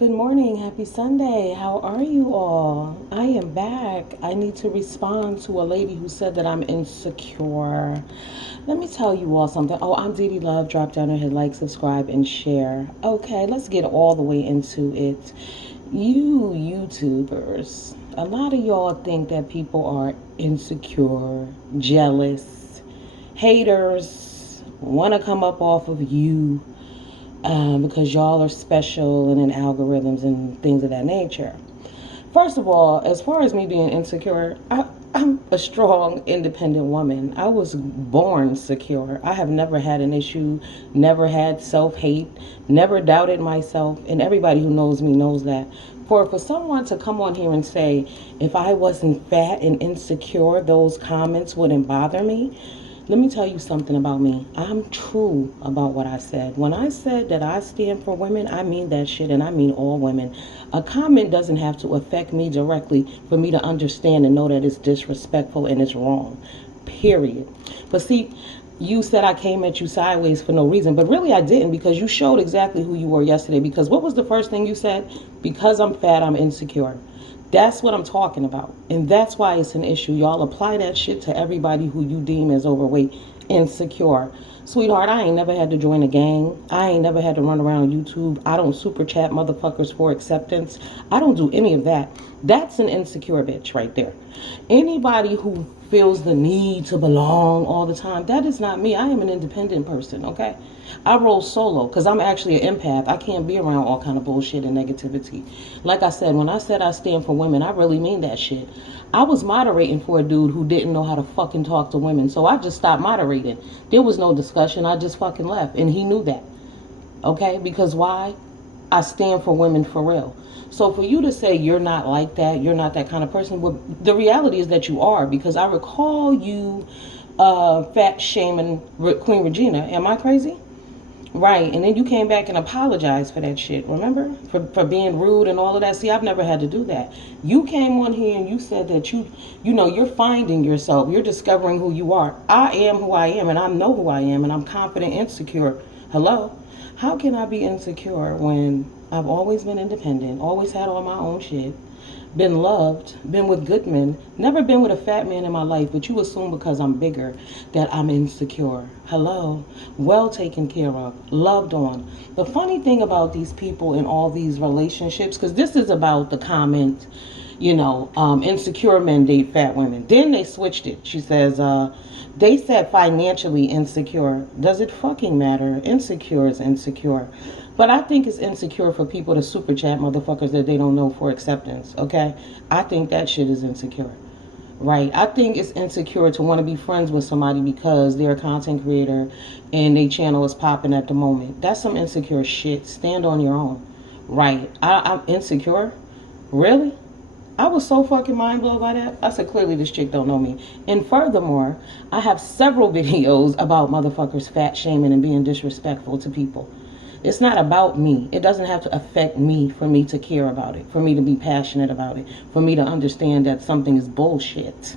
Good morning. Happy Sunday. How are you all? I am back. I need to respond to a lady who said that I'm insecure. Let me tell you all something. Oh, I'm Dee Dee Love. Drop down and hit like, subscribe, and share. Okay, let's get all the way into it. You YouTubers, a lot of y'all think that people are insecure, jealous, haters, want to come up off of you because y'all are special and in algorithms and things of that nature. First of all, as far as me being insecure, I'm a strong, independent woman. I was born secure. I have never had an issue, never had self-hate, never doubted myself, and everybody who knows me knows that. For someone to come on here and say, if I wasn't fat and insecure, those comments wouldn't bother me, let me tell you something about me. I'm true about what I said. When I said that I stand for women, I mean that shit, and I mean all women. A comment doesn't have to affect me directly for me to understand and know that it's disrespectful and it's wrong. Period. But see, you said I came at you sideways for no reason, but really I didn't, because you showed exactly who you were yesterday. Because what was the first thing you said? Because I'm fat, I'm insecure. That's what I'm talking about. And that's why it's an issue. Y'all apply that shit to everybody who you deem as overweight, insecure. Sweetheart, I ain't never had to join a gang. I ain't never had to run around YouTube. I don't super chat motherfuckers for acceptance. I don't do any of that. That's an insecure bitch right there. Anybody who feels the need to belong all the time, that is not me. I am an independent person, okay? I roll solo because I'm actually an empath. I can't be around all kind of bullshit and negativity. Like I said, when I said I stand for women, I really mean that shit. I was moderating for a dude who didn't know how to fucking talk to women, so I just stopped moderating. There was no discussion. I just fucking left, and he knew that. Okay? Because why? I stand for women for real. So for you to say you're not like that, you're not that kind of person, well, the reality is that you are, because I recall you fat shaming Queen Regina. Am I crazy? Right, and then you came back and apologized for that shit, remember? For being rude and all of that. See, I've never had to do that. You came on here and you said that you're finding yourself. You're discovering who you are. I am who I am, and I know who I am, and I'm confident and secure. Hello? How can I be insecure when I've always been independent, always had all my own shit, been loved, been with good men, never been with a fat man in my life, but you assume because I'm bigger that I'm insecure. Hello? Well taken care of, loved on. The funny thing about these people in all these relationships, because this is about the comment, insecure men date fat women. Then they switched it. She says, they said financially insecure. Does it fucking matter? Insecure is insecure. But I think it's insecure for people to super chat motherfuckers that they don't know for acceptance, okay? I think that shit is insecure, right? I think it's insecure to want to be friends with somebody because they're a content creator and their channel is popping at the moment. That's some insecure shit. Stand on your own, right? I'm insecure? Really? I was so fucking mind blown by that. I said, clearly this chick don't know me. And furthermore, I have several videos about motherfuckers fat shaming and being disrespectful to people. It's not about me. It doesn't have to affect me for me to care about it, for me to be passionate about it, for me to understand that something is bullshit.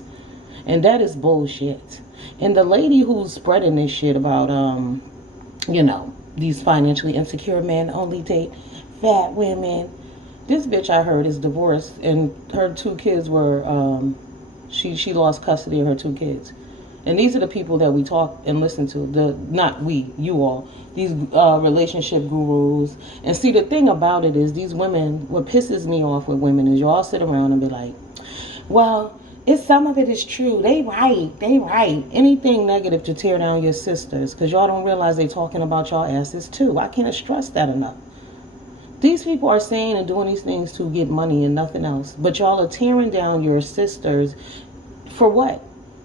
And that is bullshit. And the lady who's spreading this shit about, these financially insecure men only date fat women. This bitch, I heard, is divorced, and her two kids were, she lost custody of her two kids. And these are the people that we talk and listen to. Not we, you all. These relationship gurus. And see, the thing about it is, these women, what pisses me off with women is y'all sit around and be like, well, some of it is true. They right. Anything negative to tear down your sisters, because y'all don't realize they talking about y'all asses too. I can't stress that enough. These people are saying and doing these things to get money and nothing else. But y'all are tearing down your sisters for what?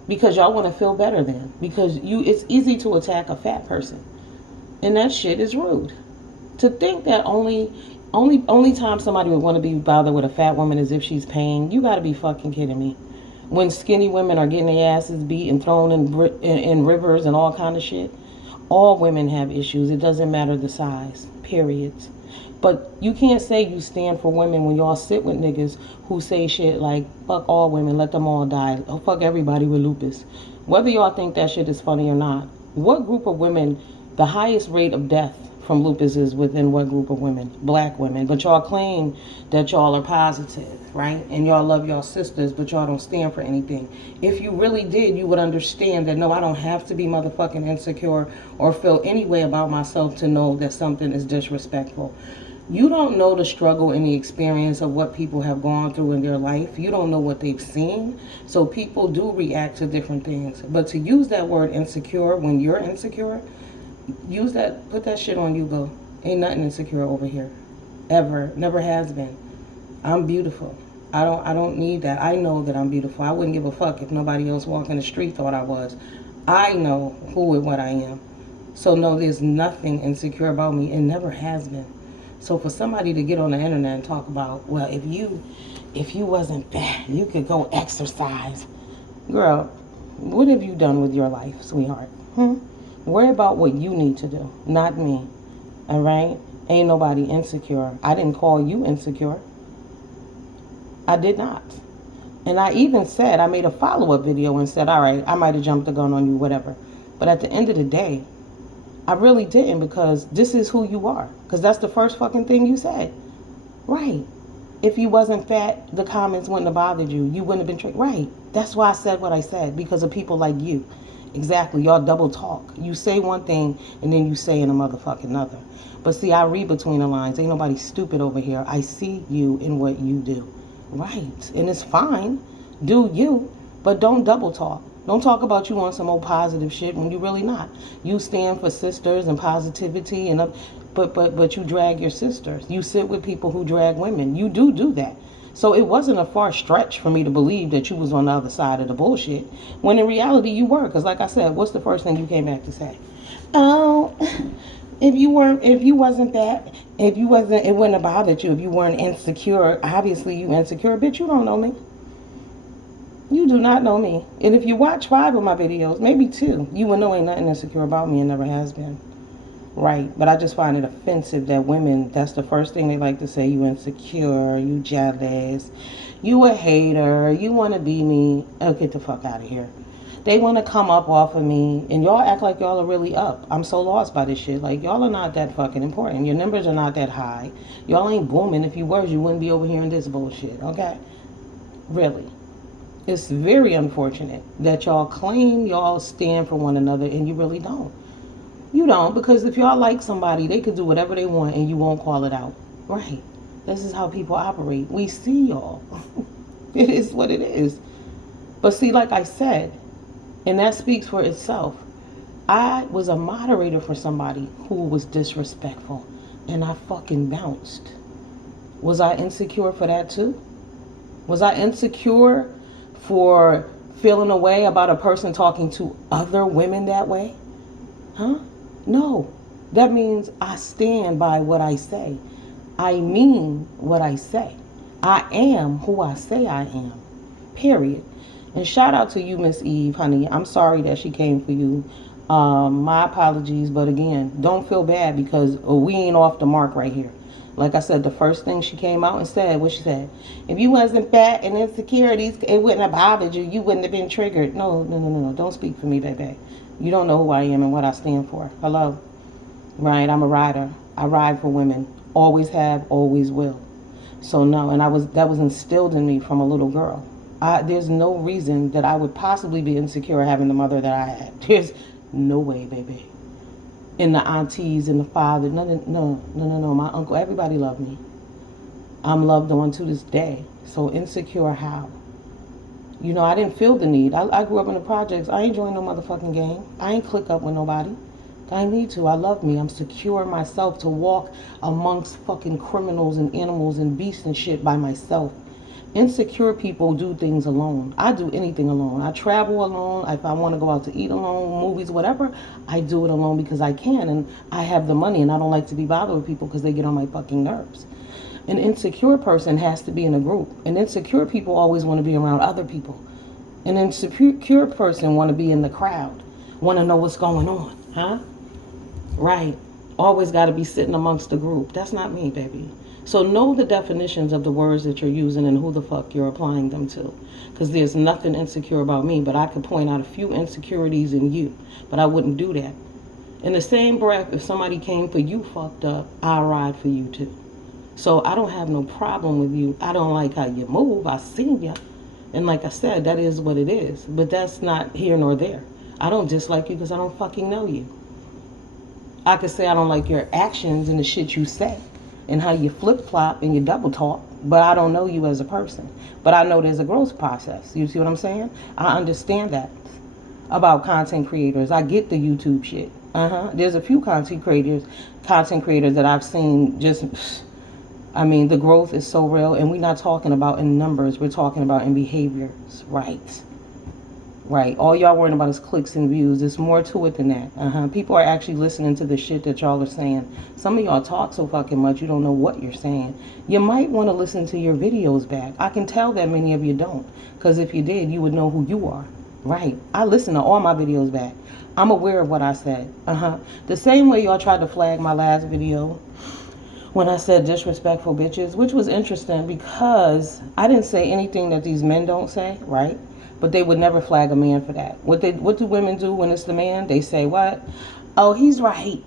Because y'all want to feel better than. Because it's easy to attack a fat person. And that shit is rude. To think that only time somebody would want to be bothered with a fat woman is if she's paying, you got to be fucking kidding me. When skinny women are getting their asses beat and thrown in rivers and all kind of shit, all women have issues. It doesn't matter the size, period. But you can't say you stand for women when y'all sit with niggas who say shit like, fuck all women, let them all die, or fuck everybody with lupus. Whether y'all think that shit is funny or not, what group of women, the highest rate of death from lupus is within what group of women? Black women. But y'all claim that y'all are positive, right? And y'all love y'all sisters, but y'all don't stand for anything. If you really did, you would understand that no, I don't have to be motherfucking insecure or feel any way about myself to know that something is disrespectful. You don't know the struggle and the experience of what people have gone through in their life. You don't know what they've seen. So people do react to different things. But to use that word insecure when you're insecure, use that, put that shit on you, boo. Ain't nothing insecure over here. Ever. Never has been. I'm beautiful. I don't need that. I know that I'm beautiful. I wouldn't give a fuck if nobody else walking the street thought I was. I know who and what I am. So no, there's nothing insecure about me. It never has been. So for somebody to get on the internet and talk about, well, if you wasn't fat, you could go exercise. Girl, what have you done with your life, sweetheart? Worry about what you need to do, not me. All right? Ain't nobody insecure. I didn't call you insecure. I did not. And I even said, I made a follow-up video and said, all right, I might have jumped the gun on you, whatever. But at the end of the day, I really didn't, because this is who you are. Because that's the first fucking thing you said. Right. If you wasn't fat, the comments wouldn't have bothered you. You wouldn't have been tricked. Right. That's why I said what I said. Because of people like you. Exactly. Y'all double talk. You say one thing and then you say in a motherfucking other. But see, I read between the lines. Ain't nobody stupid over here. I see you in what you do. Right. And it's fine. Do you. But don't double talk. Don't talk about you on some old positive shit when you're really not. You stand for sisters and positivity, and but you drag your sisters. You sit with people who drag women. You do that. So it wasn't a far stretch for me to believe that you was on the other side of the bullshit, when in reality you were. Because like I said, what's the first thing you came back to say? Oh, if you wasn't that, it wouldn't have bothered you if you weren't insecure. Obviously you insecure, bitch. You don't know me. You do not know me. And if you watch 5 of my videos, maybe 2, you will know ain't nothing insecure about me and never has been. Right. But I just find it offensive that women, that's the first thing they like to say. You insecure, you jealous, you a hater, you want to be me. Oh, get the fuck out of here. They want to come up off of me, and y'all act like y'all are really up. I'm so lost by this shit. Like, y'all are not that fucking important. Your numbers are not that high. Y'all ain't booming. If you was, you wouldn't be over here in this bullshit. Okay? Really. It's very unfortunate that y'all claim y'all stand for one another and you really don't. You don't, because if y'all like somebody, they could do whatever they want and you won't call it out. Right. This is how people operate. We see y'all. It is what it is. But see, like I said, and that speaks for itself, I was a moderator for somebody who was disrespectful and I fucking bounced. Was I insecure for that too? Was I insecure for feeling a way about a person talking to other women that way? Huh? No. That means I stand by what I say. I mean what I say. I am who I say I am. Period. And shout out to you, Miss Eve, honey. I'm sorry that she came for you. My apologies, but again, don't feel bad because we ain't off the mark right here. Like I said, the first thing she came out and said, what she said, if you wasn't fat and insecurities, it wouldn't have bothered you. You wouldn't have been triggered. No. Don't speak for me, baby. You don't know who I am and what I stand for. Hello? Right, I'm a rider. I ride for women. Always have, always will. So no, and that was instilled in me from a little girl. There's no reason that I would possibly be insecure having the mother that I had. There's no way, baby. And the aunties and the father, no. My uncle, everybody loved me. I'm loved on to this day. So insecure how? You know, I didn't feel the need. I grew up in the projects. I ain't joined no motherfucking gang. I ain't click up with nobody. I need to. I love me. I'm secure myself to walk amongst fucking criminals and animals and beasts and shit by myself. Insecure people do things alone. I do anything alone. I travel alone. If I want to go out to eat alone, movies, whatever, I do it alone because I can. And I have the money and I don't like to be bothered with people because they get on my fucking nerves. An insecure person has to be in a group. And insecure people always want to be around other people. An insecure person want to be in the crowd. Want to know what's going on. Huh? Right. Always got to be sitting amongst the group. That's not me, baby. So know the definitions of the words that you're using and who the fuck you're applying them to. Because there's nothing insecure about me, but I could point out a few insecurities in you. But I wouldn't do that. In the same breath, if somebody came for you fucked up, I'll ride for you too. So I don't have no problem with you. I don't like how you move. I seen you. And like I said, that is what it is. But that's not here nor there. I don't dislike you because I don't fucking know you. I could say I don't like your actions and the shit you say and how you flip flop and you double talk, but I don't know you as a person. But I know there's a growth process. You see what I'm saying? I understand that about content creators. I get the YouTube shit. There's a few content creators that I've seen just, I mean, the growth is so real, and we're not talking about in numbers. We're talking about in behaviors, right? Right. All y'all worrying about is clicks and views. There's more to it than that. People are actually listening to the shit that y'all are saying. Some of y'all talk so fucking much you don't know what you're saying. You might want to listen to your videos back. I can tell that many of you don't. Because if you did, you would know who you are. Right. I listen to all my videos back. I'm aware of what I said. The same way y'all tried to flag my last video when I said disrespectful bitches, which was interesting because I didn't say anything that these men don't say, right? But they would never flag a man for that. What do women do when it's the man? They say what? Oh, he's right.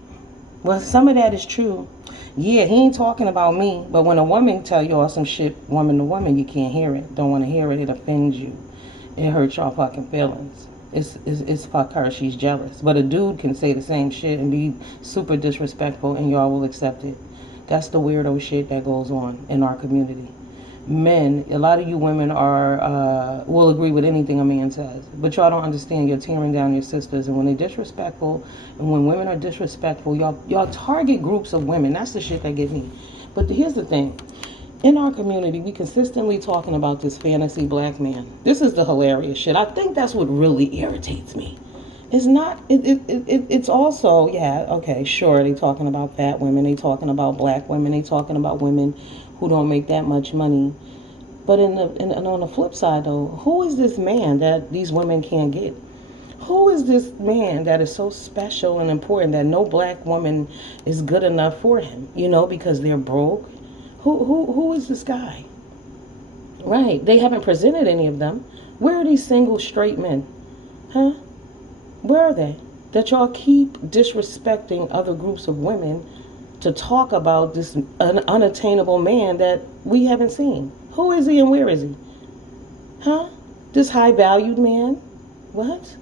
Well, some of that is true. Yeah, he ain't talking about me. But when a woman tell y'all some shit, woman to woman, you can't hear it. Don't want to hear it. It offends you. It hurts y'all fucking feelings. It's fuck her. She's jealous. But a dude can say the same shit and be super disrespectful, and y'all will accept it. That's the weirdo shit that goes on in our community. Men, a lot of you women will agree with anything a man says, but y'all don't understand. You're tearing down your sisters, and when they're disrespectful, and when women are disrespectful, y'all target groups of women. That's the shit that get me. But here's the thing. In our community, we consistently talking about this fantasy black man. This is the hilarious shit. I think that's what really irritates me. It's not, it's also, yeah, okay, sure, they talking about fat women, they talking about black women, they talking about women who don't make that much money. But on the flip side, though, who is this man that these women can't get? Who is this man that is so special and important that no black woman is good enough for him, because they're broke? Who is this guy? Right, they haven't presented any of them. Where are these single straight men? Huh? Where are they? That y'all keep disrespecting other groups of women to talk about this unattainable man that we haven't seen. Who is he and where is he? Huh? This high valued man? What?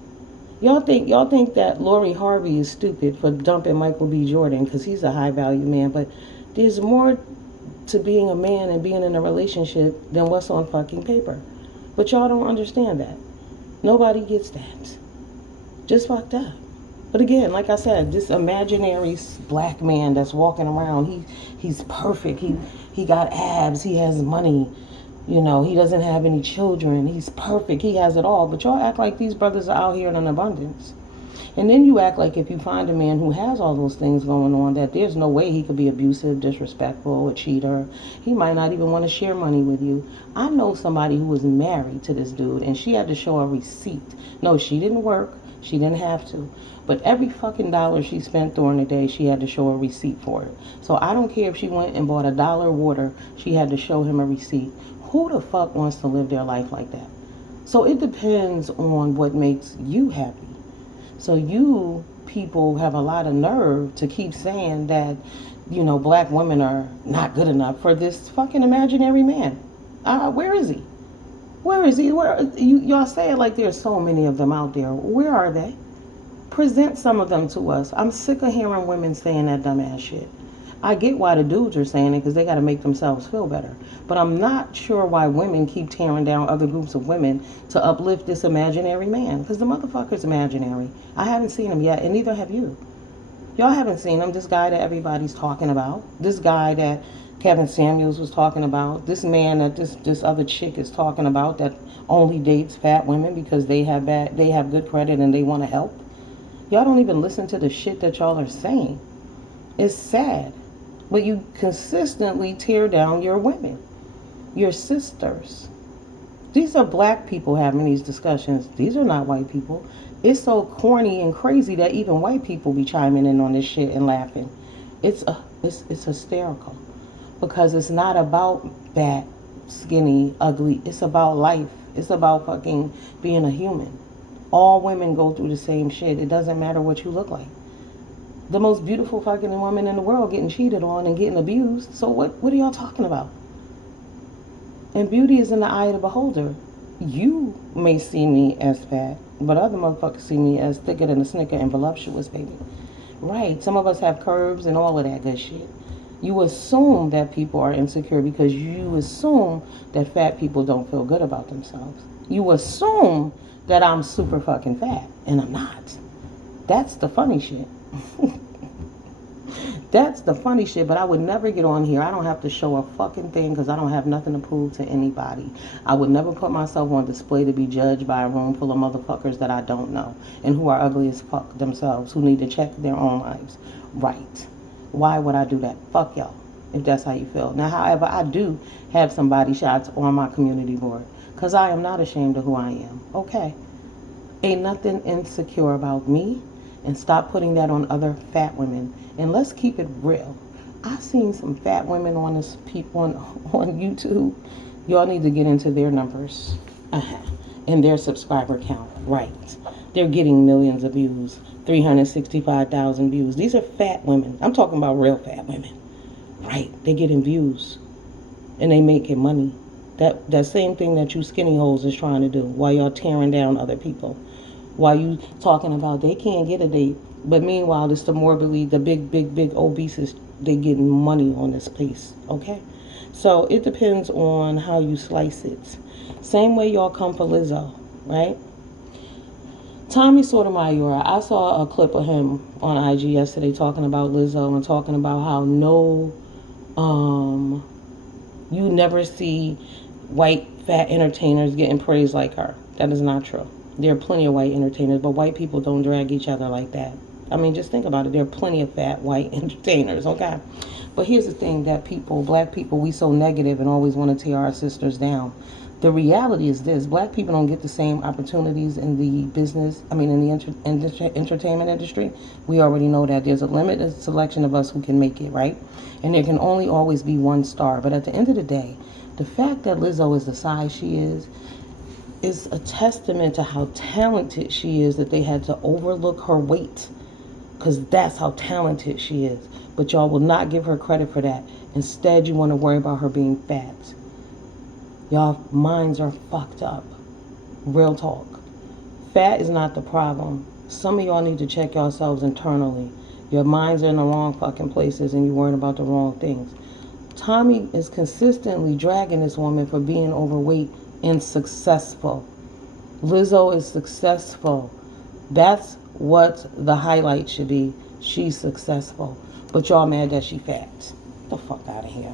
Y'all think that Lori Harvey is stupid for dumping Michael B. Jordan because he's a high valued man, but there's more to being a man and being in a relationship than what's on fucking paper. But y'all don't understand that. Nobody gets that. Just fucked up. But again, like I said, this imaginary black man that's walking around, he's perfect. He got abs, he has money, he doesn't have any children, he's perfect, he has it all. But y'all act like these brothers are out here in an abundance. And then you act like if you find a man who has all those things going on, that there's no way he could be abusive, disrespectful, a cheater. He might not even want to share money with you. I know somebody who was married to this dude, and she had to show a receipt. No, she didn't work. She didn't have to. But every fucking dollar she spent during the day, she had to show a receipt for it. So I don't care if she went and bought $1 water, she had to show him a receipt. Who the fuck wants to live their life like that? So it depends on what makes you happy. So you people have a lot of nerve to keep saying that, black women are not good enough for this fucking imaginary man. Where is he? Where is he? Y'all say it like there's so many of them out there. Where are they? Present some of them to us. I'm sick of hearing women saying that dumbass shit. I get why the dudes are saying it because they got to make themselves feel better. But I'm not sure why women keep tearing down other groups of women to uplift this imaginary man. Because the motherfucker's imaginary. I haven't seen him yet, and neither have you. Y'all haven't seen him. This guy that everybody's talking about. This guy that Kevin Samuels was talking about. This man that this other chick is talking about that only dates fat women because they have good credit and they want to help. Y'all don't even listen to the shit that y'all are saying. It's sad. But you consistently tear down your women, your sisters. These are black people having these discussions. These are not white people. It's so corny and crazy that even white people be chiming in on this shit and laughing. It's hysterical. Because it's not about fat, skinny, ugly. It's about life. It's about fucking being a human. All women go through the same shit. It doesn't matter what you look like. The most beautiful fucking woman in the world getting cheated on and getting abused. So what are y'all talking about? And beauty is in the eye of the beholder. You may see me as fat, but other motherfuckers see me as thicker than a Snicker and voluptuous, baby. Right. Some of us have curves and all of that good shit. You assume that people are insecure because you assume that fat people don't feel good about themselves. You assume that I'm super fucking fat, and I'm not. That's the funny shit. That's the funny shit, but I would never get on here. I don't have to show a fucking thing because I don't have nothing to prove to anybody. I would never put myself on display to be judged by a room full of motherfuckers that I don't know and who are ugly as fuck themselves, who need to check their own lives. Right. Why would I do that? Fuck y'all, if that's how you feel. Now, however, I do have some body shots on my community board because I am not ashamed of who I am. Okay. Ain't nothing insecure about me. And stop putting that on other fat women. And let's keep it real. I've seen some fat women on this on YouTube. Y'all need to get into their numbers and their subscriber count. Right. They're getting millions of views, 365,000 views. These are fat women. I'm talking about real fat women. Right. They're getting views and they making money. That same thing that you skinny hoes is trying to do while y'all tearing down other people. While you talking about they can't get a date, but meanwhile it's the morbidly, the big obese, they getting money on this piece. Okay, so it depends on how you slice it. Same way y'all come for Lizzo, right? Tommy Sotomayor, I saw a clip of him on IG yesterday talking about Lizzo and talking about how you never see white fat entertainers getting praised like her. That is not true. There are plenty of white entertainers, but white people don't drag each other like that. I mean, just think about it. There are plenty of fat white entertainers, okay? But here's the thing that people, black people, we so negative and always want to tear our sisters down. The reality is this. Black people don't get the same opportunities in the business, in the entertainment industry. We already know that there's a limited selection of us who can make it, right? And there can only always be one star. But at the end of the day, the fact that Lizzo is the size she is a testament to how talented she is, that they had to overlook her weight because that's how talented she is. But y'all will not give her credit for that. Instead, you want to worry about her being fat. Y'all minds are fucked up. Real talk. Fat is not the problem. Some of y'all need to check yourselves internally. Your minds are in the wrong fucking places and you're worrying about the wrong things. Tommy is consistently dragging this woman for being overweight and successful. Lizzo is successful. That's what the highlight should be. She's successful. But y'all mad that she fat. Get the fuck out of here.